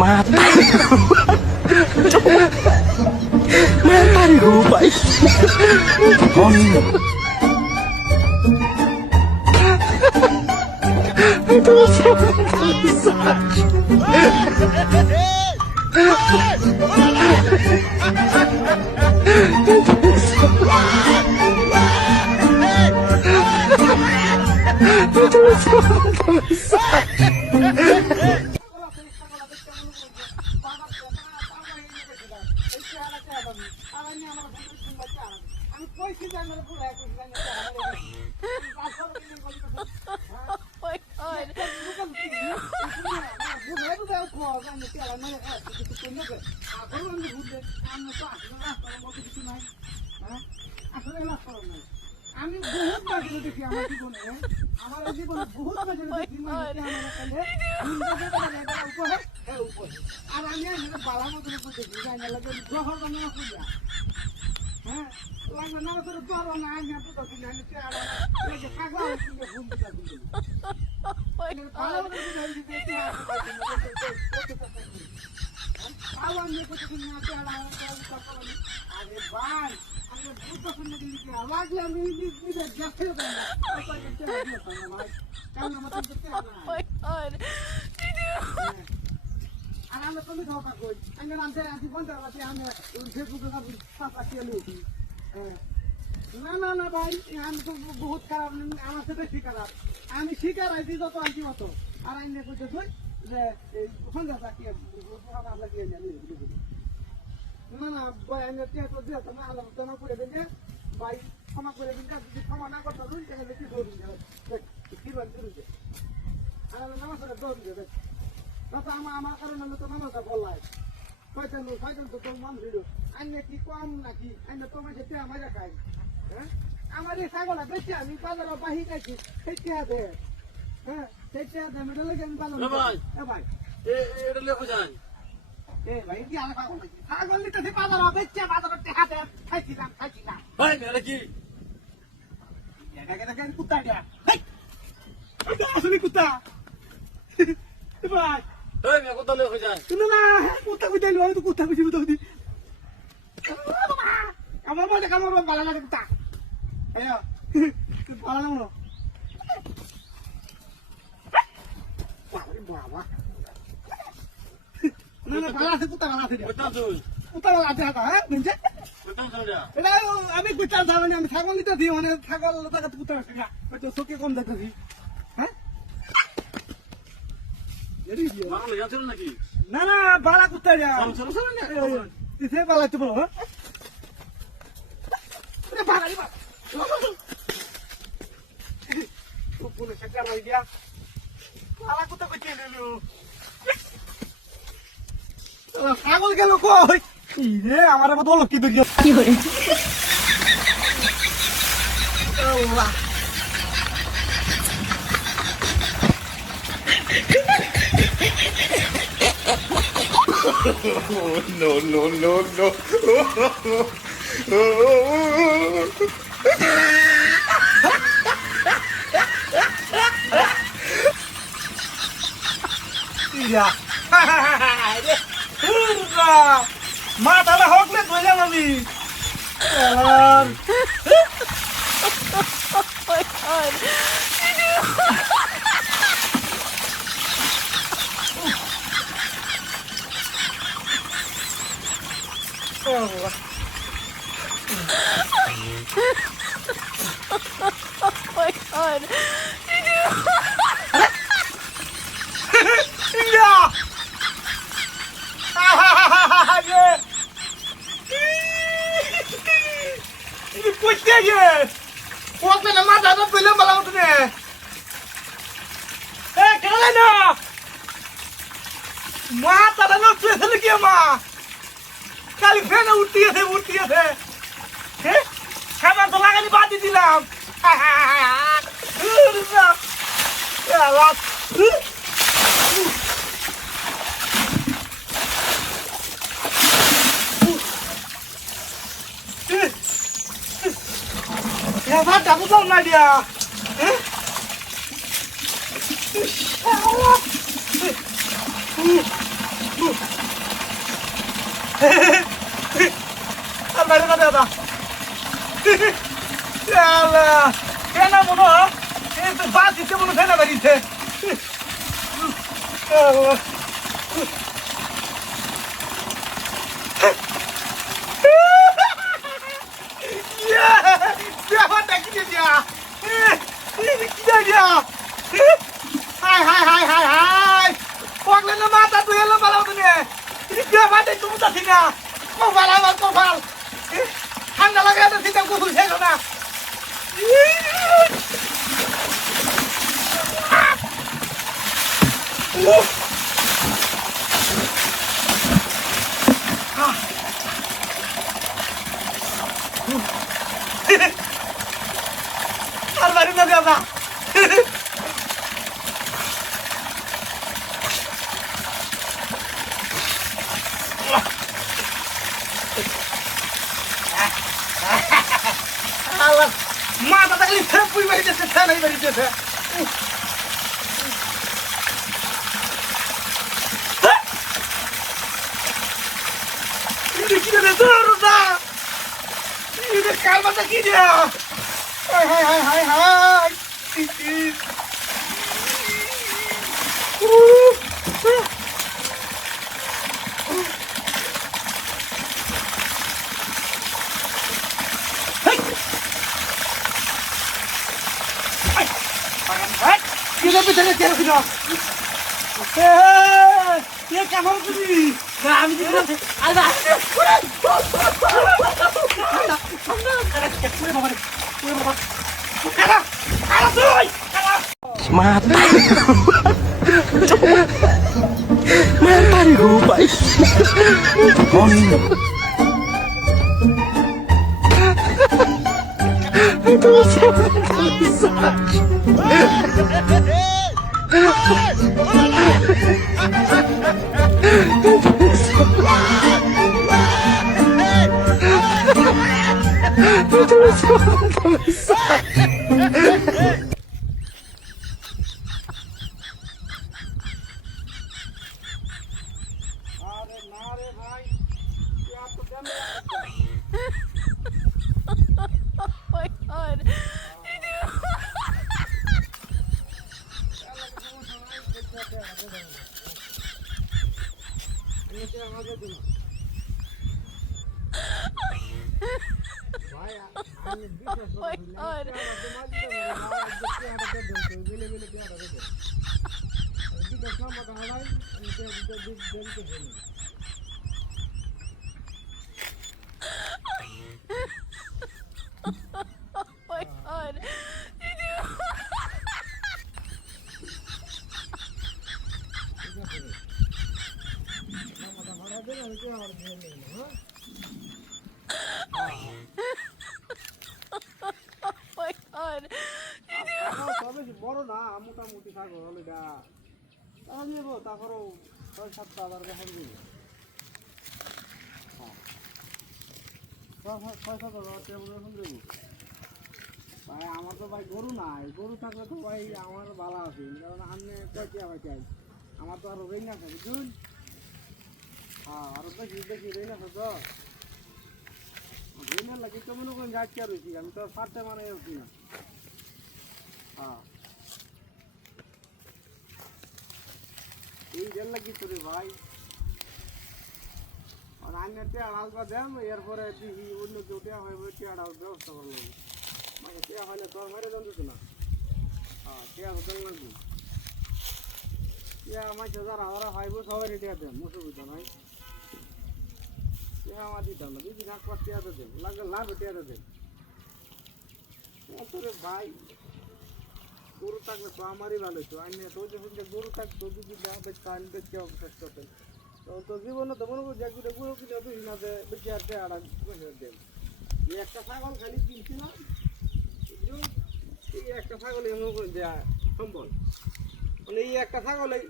mata mata nih gue baik itu আমি বহুত বাজে দেখি আমার জীবনে আমার জীবনে বহুত বাজে দেখি আর আমি বালা মতো দেখি জানি লাগে গ্রহণ বানানো পূজা হ্যাঁ লাগবে না তোর দর না আমি তো দেখি না আমি আর লাগে পাগল হয়ে ঘুম দিতে দিই ভালো মতো দেখি দেখি আওয়াজ নিয়ে কিছু না চালা আরে ভাই আমি ভূত শুনে দিলি লাগলে আমি নিজে দেখতে দেব না কারণ আমার তো দেখতে হবে না আর আমরা তুমি ধোকা কই আমি নামতে আছি বন্ধ আছে আমি ফেসবুকে সব পাতা দিয়ে লিখি না না না ভাই আমি তো বহুত খারাপ আমার সাথে শিকার আমি শিকার আইছি যত আইছি মতো আর আইনে কইতে কই যে সন্ধ্যা থাকি আপনার লাগিয়ে জানি না না ভাই আমি তো দিয়ে তো না আলোচনা করে দেন ভাই ক্ষমা করে দিন যদি ক্ষমা না করতে পারেন তাহলে কি করবেন কি বলছেন আর নামাজটা দৌড় দেবে না তো আমার কারণে তো নামাজটা বললাই শয়তান তো তোর মন ভিড়ো আইনে কি কম নাকি আইনে তোমার যেতে আমার খাই হ্যাঁ আমার এই ছাগলটা বেশি আমি বাজারে বাহি খাইছি সেইটা দে হ্যাঁ সেইটা দে মেডেল লাগে আমি বাজারে ভাই এটা লেখো যান ভাই কি আর পাগল নাকি ছাগল নিতে বাজারে বেচে বাজারে টাকা দে খাইছি না ভাই এটা কি এটা কুত্তা দিয়া হেই এটা আসলে কুত্তা ভাই এই মে কত লেখো যান না কুত্তা কুত্তা আমি তো কুত্তা বুঝি বুঝি আমার মধ্যে কামড় ভালো লাগে কুত্তা এলো ভালো না মনো বাবা না না ভালো আছে কুত্তা ভালো আছে কত তুই কুত্তা ভালো আছে হ্যাঁ বুঝছে কত চলে এটা আমি কুত্তা জানি আমি ছাগল নিতে দিই মানে ছাগল টাকা কুত্তা আছে না ওই তো চোখে কম দেখতেছি হ্যাঁ মারলে যাচ্ছিল নাকি না না বালা কুত্তা যা চলো চলো না ইসে বালা তো বলো আরে বালা তো পুরো সরকার হই গিয়া বালা কুত্তা কই চলে ছাগল গেল কই রে আমার মত লক্ষ্মী দরিয়া কি করে আল্লাহ no, no, no, no. Ya. Mata hok le ধইলাম আমি Oh my god. Yeah. Ini putih aja. Waktu nama ada film malam tu ni. Kenapa na? Mata ada nak film lagi mah. Kali fena uti ada. Kabar tu lagi ni bati dilam. Ya Allah. Ya mata aku tahu nak dia. Allah. আর বাইরে না দাদা আল্লাহ কেন মনে হয় এই তো বাস দিতে মনে ফেনা বাড়িতে ব্যাপারটা কি দিয়া কি দিয়া হাই হাই হাই হাই হাই পগলে না মাথা তুই এলো পালাও তুমি ব্যাপারটা তুমি যাচ্ছি না কপাল আমার কপাল ঠান্ডা লাগে তো চিন্তা গোসল শেষ না আর বাড়ি না দাদা মাথা থাকলে ফেপুই বাড়িতেছে ফেনাই বাড়িতেছে কি রে তোরা এটা কাল মাথা কি দিয়া হাই হাই হাই হাই হাই কিনে পিছনে কেন কিনা কে কেমন তুমি আমি কি বড় না মোটামুটি ছাগল এটা নেব তারপরও 6-7 হাজার বেতন দিব 6-7 হাজার বেতন দেবো ভাই আমার তো ভাই গরু নাই গরু থাকলে তো ভাই আমার ভালো আছে কারণ আমি কয়টা ভাই চাই আমার তো আরো রেন আছে বুঝুন হ্যাঁ আরো দেখি রেন আছে তো রেনের লাগে তো মনে করেন যাচ্ছি আর রয়েছি আমি তো ফার্স্টে মানে উঠি না হ্যাঁ এই জেল লাগি তোরে ভাই আর আইনের টেয়াড়ালটা দেন এরপরে দেখি অন্য কেউ টেয়া হয় টেয়াড়াল ব্যবস্থা করে লাগবে মানে টেয়া হলে তোর মেরে জানতো না হ্যাঁ টেয়া হোটেল লাগবে টেয়া মাছ যারা ওরা খাইব সবাই টেয়া দেন অসুবিধা নাই টেয়া আমার দিতাম না দিদি নাক পাশ টেয়াতে দেন লাগলে লাভ টেয়াতে দেন তোরে ভাই গরু থাকলে তো আমারই ভালো হতো আইনে তো যখন গরু থাকতো যদি আইন বেঁচে চেষ্টা করতেন তো তো জীবনে তো মনে করছি একদিনে গরু কিনে বুঝি না যে বেঁচে আর আড়া দেন এই একটা ছাগল খালি কিনছিলাম এই একটা ছাগল মনে করেন যে সম্বল মানে এই একটা ছাগল এই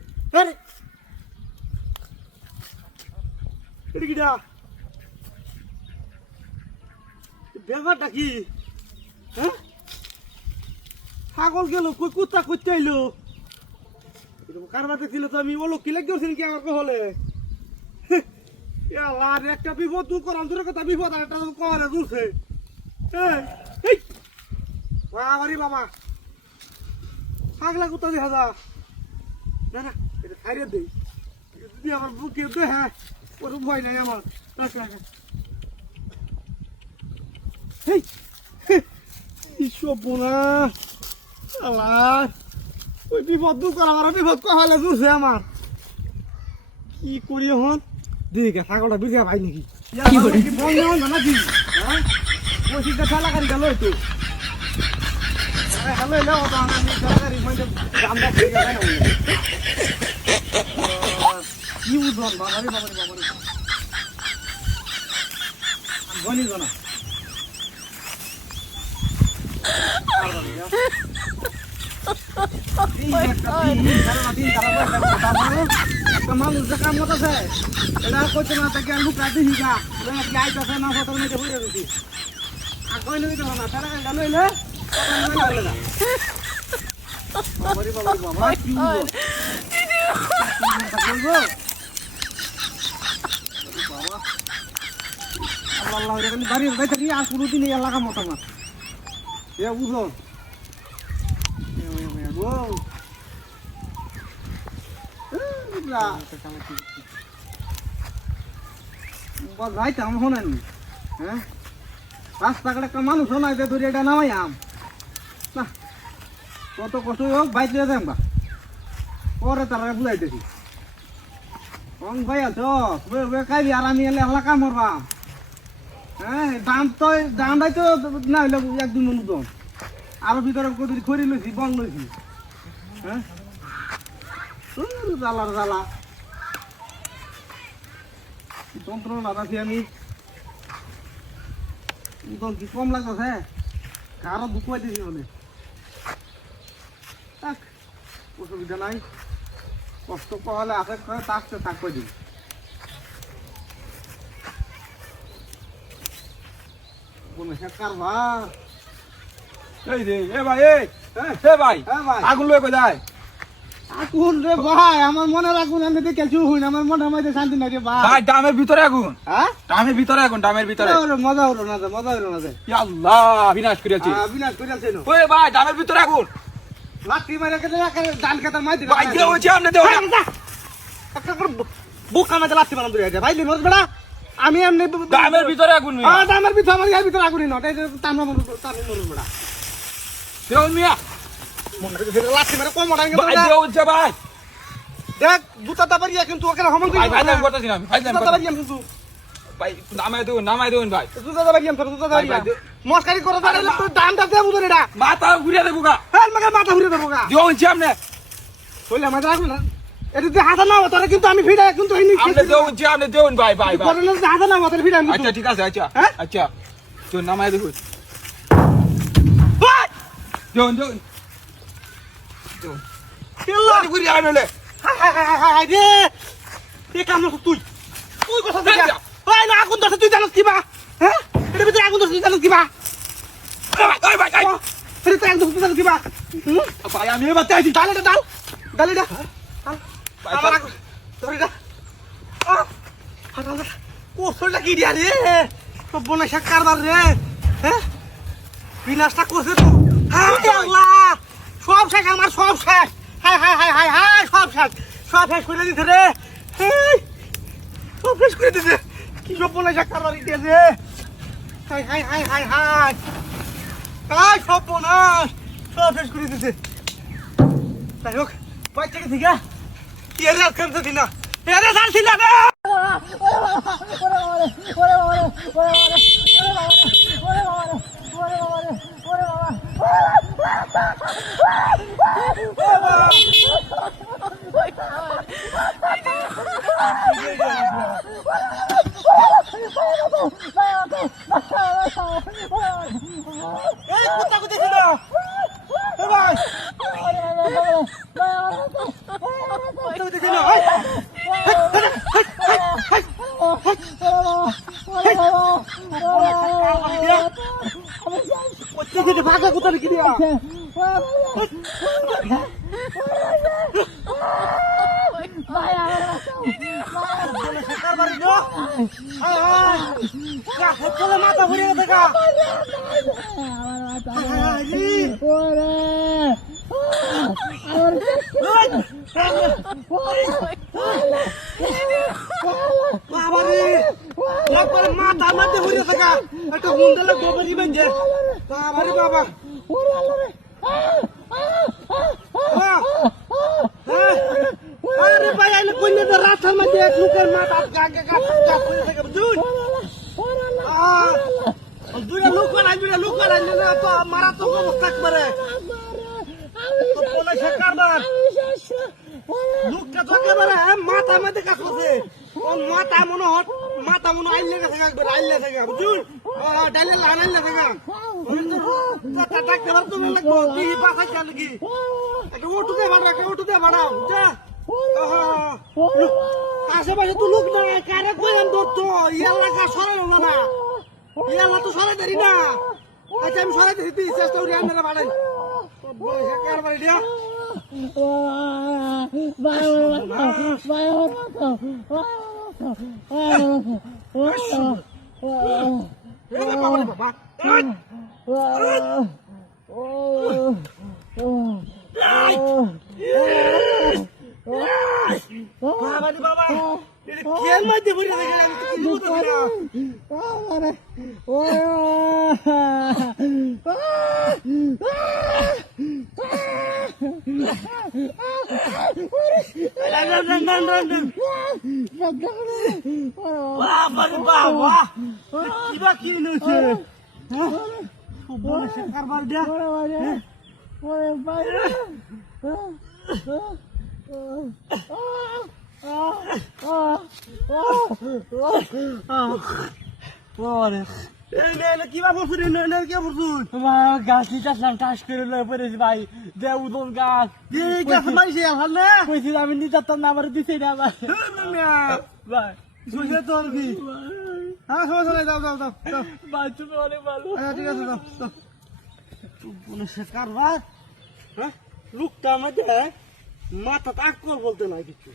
কিটা ব্যাপারটা কি হ্যাঁ ছাগল গেল কই কুত্তা করতে আইলো কারবাতে ছিল তো আমি বলো কি লাগছে কি আমার হলে আর একটা বিপদ দূর করাম দূরের কথা বিপদ আর একটা করে দূরছে এই বাবারি বাবা পাগলা কুত্তা দেখা যা না না এটা খাইয়ে দেই যদি আমার বুকে দে হ্যাঁ ওর ভয় নাই আমার রাখ রাখ এই ইসবনা আল্লাহ ওই বিপদ দূর করা আমার বিপদ কহালে দূরছে আমার কি করি এখন দিকে ছাগলটা বিজা ভাই নাকি কি করে কি বল না নাকি হ্যাঁ ওই সিটা ঠেলা গাড়ি গেল তো আরে হ্যালো এলো তো আমি ঠেলা গাড়ি মধ্যে দামটা ঠিক আছে না কি উদন বাবারে বাবারে বাবারে বনি জানা মানুষ কাম মতো আছে এটা করছে না তাকে লুক রাখতে শিখা আইতাছে না ফটোর মধ্যে হয়ে গেছি আর কই নিতে হবে না তারা গান হইলে বাবারে বাবারে বাবা কি বলবো বাবা আল্লাহ রে খালি বাড়ি বাইতে কি আর কোনোদিন এই এলাকা মতো না এ বুঝো গো যাইতাম শোনেন হ্যাঁ রাস্তাঘাট একটা মানুষ শোনাইতে ধরে এটা নামাই আম না কত কষ্ট হোক বাইক লিয়ে যাম বা পরে তারা বুঝাইতেছি কম ভাই আছো খাইবি আর আমি এলে এলাকা মরবা হ্যাঁ দামটাই তো না হইলে একদিন মনুদন আরো ভিতরে কত খড়ি লইছি বন লইছি হ্যাঁ জ্বালার জ্বালা যন্ত্রণা আছি আমি কি কম লাগছে কারো দুঃখ দিছি মানে অসুবিধা নাই কষ্ট পাওয়ালে আছে তাকতে থাকবে দিই কারবার এই রে এ ভাই এ ভাই আগুন লয়ে কই যায় আগুন রে ভাই আমার মনে রাখুন আমি দেখে কিছু হই না আমার মনের মধ্যে শান্তি নাই রে ভাই ভাই ডামের ভিতরে আগুন হ্যাঁ ডামের ভিতরে আগুন ডামের ভিতরে মজা হলো না মজা হলো না ইয়া আল্লাহ বিনাশ করিয়াছি বিনাশ করিয়াছে না ওই ভাই ডামের ভিতরে আগুন লাঠি মারে কেটে ডাল কাটার মাই দিলা ভাই দেও হচ্ছে আপনি দেও বুকা মাঝে লাঠি মারাম ধরে ভাই লিমর বেড়া আমি এমনি ডামের ভিতরে আগুন ডামের ভিতরে আমার এর ভিতরে আগুনই না টানা মরু বেড়া দেও মিয়া লাঠি মারে কম ওঠাই ভাই দেও হচ্ছে ভাই দেখ দুটা দাবারিয়া কিন্তু ওকে হমন ভাই ভাই আমি করতেছি না ভাই আমি দাবারিয়া কিন্তু ভাই নামাই দেউন ভাই দুটা দাবারিয়া দুটা দাবারিয়া মস্কারি করে দাঁড়ালে তো দামটা দেব বুঝে এটা মাথা ঘুরিয়ে দেবো গা হ্যাঁ মাকে মাথা ঘুরে দেবো গা দেও হচ্ছে আপনি কইলে আমাদের রাখবে না এটা যে হাতে না তোরা কিন্তু আমি ভিড়া কিন্তু এই নিচে আপনি দেও হচ্ছে আপনি দেউন ভাই ভাই ভাই করে না হাতে না তোরা ভিড়া আমি আচ্ছা ঠিক আছে আচ্ছা হ্যাঁ? আচ্ছা তো নামাই দেবো ভাই দেউন দেউন দেউন কেলা ঘুরিয়ে আনলে হাই রে এ কাম তুই তুই কথা দিস ওই না আগুন দছে তুই জানিস কিবা হ্যাঁ এর ভিতরে আগুন দছে তুই জানিস কিবা ভাই ভাই ভাই এর ভিতরে আগুন দছে তুই জানিস কিবা ভাই আমি এবার চাইছি ডালিটা ডালিটা আমার আগুন ধরিটা হাটা ও সোলটা কি দিয়া রে তো বনে শাকার দার রে হ্যাঁ বিনাশটা করছে তো হায় আল্লাহ সব শেষ আমার সব শেষ হায় হায় হায় হায় হায় সব শেষ করে দিতে রে সব শেষ করে দিতে কি সব বলে শাকার দার দিয়েছে হায় হায় হায় হায় হায় হায় সব বনাস সব শেষ করে দিতে তাই হোক বাচ্চাকে ঠিক আছে এরে আর কেন দিনা এরে জানছি না রে এই কুত্তা কুত্তা ছিল এ ভাই ভাগা কোথায় কি দিয়া সরকার বাড়ি না গাছের তলে মাথা ঘুরে গেছে গা বাবারে একবার মাথা মাথা ঘুরে গেছে গা একটা হুন্ডালে গোবরি বেঁধে বাবারে বাবা আরে ভাই আইলে কইলে তো রাস্তার মধ্যে এক লোকের মাথা গাগে গাছ করে থাকে বুঝুন দুইটা লোক বানাই না তো মারাত্মক অবস্থা একবারে পুলিশে কারবার লোকটা তো একেবারে মাথা মধ্যে কাজ করছে ওর মাথা মনে আইলে গেছে একবার আইলে থাকে বুঝুন ডাইলে লানাইলে থাকে ডাক্তার তো লাগবো কি বাসা চাল কি একটা ওটুতে ভাড়া যা আশেপাশে তো লোক না কারে কইলাম ধরতো ইয়াল্লা কা সরানো না ইয়াল্লা তো সরাই দেরি না আচ্ছা আমি সরাই দিছি চেষ্টা করি আমরা বাড়াই কারবার দিয়া বাবা কেন মাইতে বলি আমি তো কিছু বুঝতে না বাবা কিবা কি নইছে পুলিশে কারবার দিয়া কিবা বলছুন কি বলছুন গাছ নিতাম টাস করে লয়ে পড়েছি ভাই দে উদন গাছ গাছ মাইছে ভালো কইছি আমি নিতাম না আমার দিছে না ভাই ভাই বুঝলে তো আর কি হ্যাঁ সমস্যা নাই যাও ভাই তুমি অনেক ভালো ঠিক আছে যাও পুলিশে কারবার হ্যাঁ লোকটা আমাদের মাথা তাক কর বলতে নাই কিছু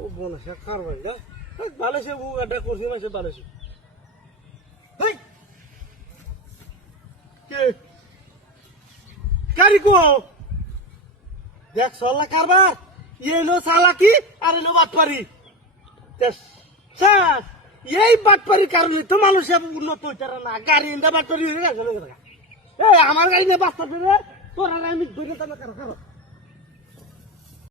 ও পুলিশে কারবার ভালো সে এটা করছে না সে ভালো সে কারিকো দেখ সল্লা কারবার এনো চালাকি আর এনো বাটপারি এই বাটপারি কারণে তো মানুষের উন্নত হইতে না গাড়ি বাটপারি হয়ে গেছে আমার গাড়ি নিয়ে বাঁচতে তোরা আমি ধরে কারো